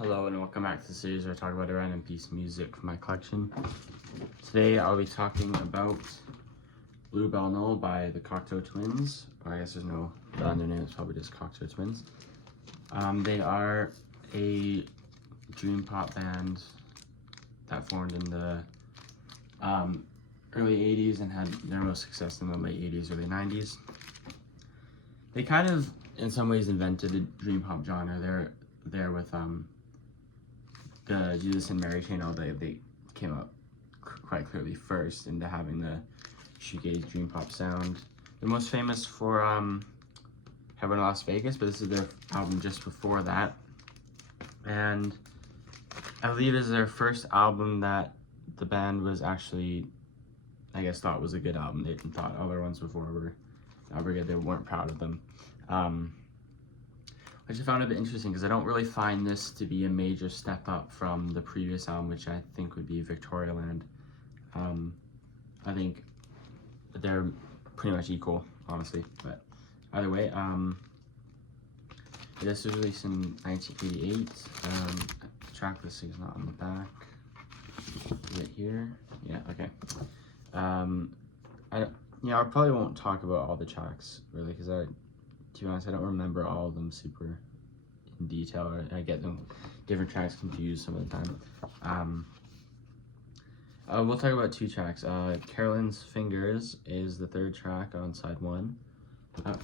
Hello and welcome back to the series where I talk about a random piece of music from my collection. Today I'll be talking about Bluebell Knoll by the Cocteau twins, or I guess there's no other name, it's probably just Cocteau twins. They are a dream pop band that formed in the early 80s and had their most success in the late 80s, early 90s. They kind of, in some ways, invented the dream pop genre. They're there with the Jesus and Mary chain, although they came up quite clearly first into having the shoegaze dream pop sound. They're most famous for Heaven in Las Vegas, but this is their album just before that. And I believe this is their first album that the band was actually, I guess, thought was a good album. They thought other ones before were not very good. They weren't proud of them. Which I found a bit interesting because I don't really find this to be a major step up from the previous album, which I think would be Victorialand. I think they're pretty much equal, honestly. But either way, this was released in 1988. The track listing is not on the back. Is it here? Yeah, okay. I probably won't talk about all the tracks really because to be honest, I don't remember all of them super in detail, or I get them different tracks confused some of the time. We'll talk about two tracks. Carolyn's Fingers is the third track on side one. The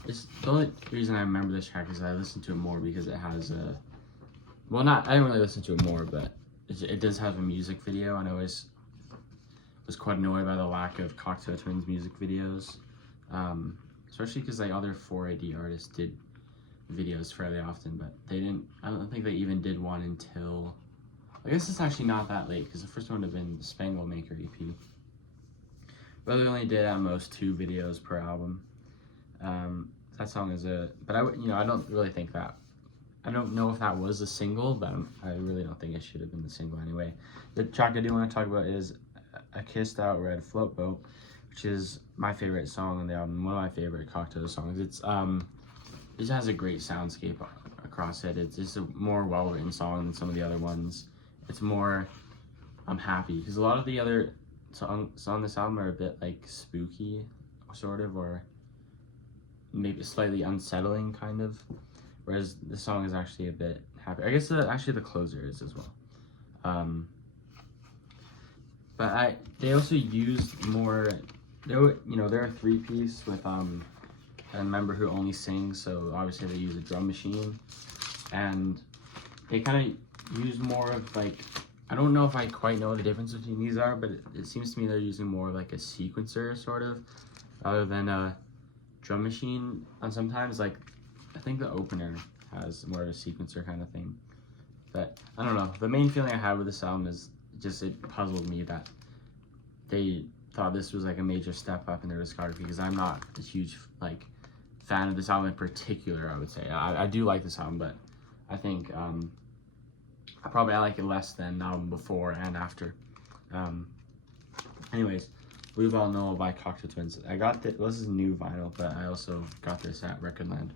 only reason I remember this track is I listened to it more because it has a, I didn't really listen to it more, but it does have a music video, and I was quite annoyed by the lack of Cocteau Twins music videos. Especially because like other 4AD artists did videos fairly often, but I don't think they even did one until, I guess it's actually not that late because the first one would have been the Spangle Maker EP. But they only did at most 2 videos per album. That song is but I don't really think that, I don't know if that was a single, but I really don't think it should have been the single anyway. The track I do want to talk about is A Kissed Out Red Float Boat, which is my favorite song on the album, one of my favorite Cocteau songs. It has a great soundscape across it. It's just a more well-written song than some of the other ones. It's more, I'm happy, because a lot of the other songs on this album are a bit like spooky, sort of, or maybe slightly unsettling, kind of, whereas this song is actually a bit happy. I guess actually the closer is as well. But they also used more. They're a 3-piece with a member who only sings, so obviously they use a drum machine, and they kind of use more of like, I don't know if I quite know what the difference between these are, but it seems to me they're using more like a sequencer sort of, rather than a drum machine. And sometimes, like, I think the opener has more of a sequencer kind of thing. But I don't know. The main feeling I had with this album is just it puzzled me that they thought this was like a major step up in their discography, because I'm not a huge like fan of this album in particular. I would say I do like this album, but I think I like it less than the album before and after. Anyways, Bluebell Knoll by Cocteau Twins. I got this is new vinyl, but I also got this at Recordland.